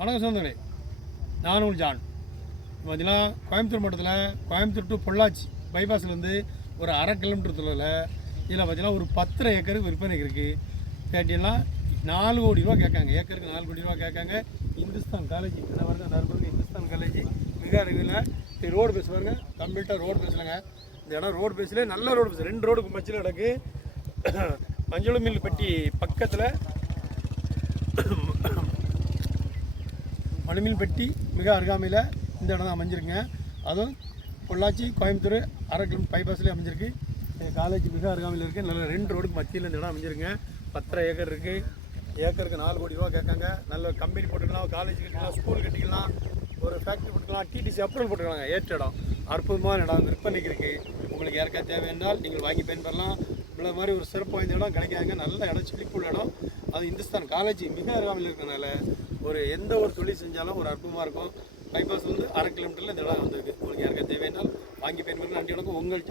வணக்கம் சொந்தங்களே, நான் உங்கள் ஜான். பார்த்தீங்கன்னா கோயம்புத்தூர் மாவட்டத்தில் கோயம்புத்தூர் டு பொள்ளாச்சி பைபாஸ்லேருந்து ஒரு 1/2 கிலோமீட்டர் தொலைவில் இதில் பார்த்தீங்கன்னா ஒரு 10 ஏக்கருக்கு விற்பனைக்கு இருக்குது. கேட்டீங்கன்னா 4 கோடி ரூபா கேட்காங்க. ஏக்கருக்கு 4 கோடி ரூபா கேட்காங்க. இந்துஸ்தான் காலேஜ் என்ன வருது நண்பர்கள், இந்துஸ்தான் காலேஜ் மிக அருகில் ரோடு பேஸ் பாருங்க, கம்ப்ளீட்டாக ரோடு பேசலைங்க. இந்த இடம் ரோடு பேஸில் நல்ல ரோடு பேஸ், 2 ரோடுக்கு மச்சில் கிடக்கு. மஞ்சள் மில் பெட்டி பக்கத்தில் மணிமில் பெட்டி மிக அருகாமையில் இந்த இடம் தான் அமைஞ்சிருக்குங்க. அதுவும் பொள்ளாச்சி கோயம்புத்தூர் 1/2 கிலோமீட்டர் பைபாஸ்லேயே அமைஞ்சிருக்கு. காலேஜ் மிக அருகாமையில் இருக்குது. நல்ல 2 ரோடுக்கு மத்தியில் இந்த இடம் அமைஞ்சிருக்குங்க. 10 ஏக்கர் இருக்குது. ஏக்கருக்கு 4 கோடி ரூபா கேட்காங்க. நல்ல கம்பெனி போட்டுக்கலாம், காலேஜ் கட்டிக்கலாம், ஸ்கூல் கட்டிக்கலாம், ஒரு ஃபேக்ட்ரி போட்டுக்கலாம், டிடிசி அப்ரூவல் போட்டுக்கலாங்க. ஏற்ற இடம், அற்புதமான இடம் விற்பனைக்கு இருக்குது. உங்களுக்கு யாருக்கா தேவை என்றால் நீங்கள் வாங்கி பயன்பெறலாம். இவ்வளோ மாதிரி ஒரு சிறப்பு வாய்ந்த இடம் கிடைக்காதுங்க. நல்ல இடம், செழிப்புள்ள இடம். அது இந்துஸ்தான் காலேஜ் மிக அருகாமையில் இருக்கிறனால எந்த ஒரு தொழில் செஞ்சாலும் ஒரு அற்புதமாக இருக்கும். பைபாஸ் 1/2 கிலோமீட்டரில் இந்த இடம் வந்திருக்கு. உங்களுக்கு யாருக்கா தேவையானால் வாங்கி பயன்பெற. நன்றி, வணக்கம். உங்கள்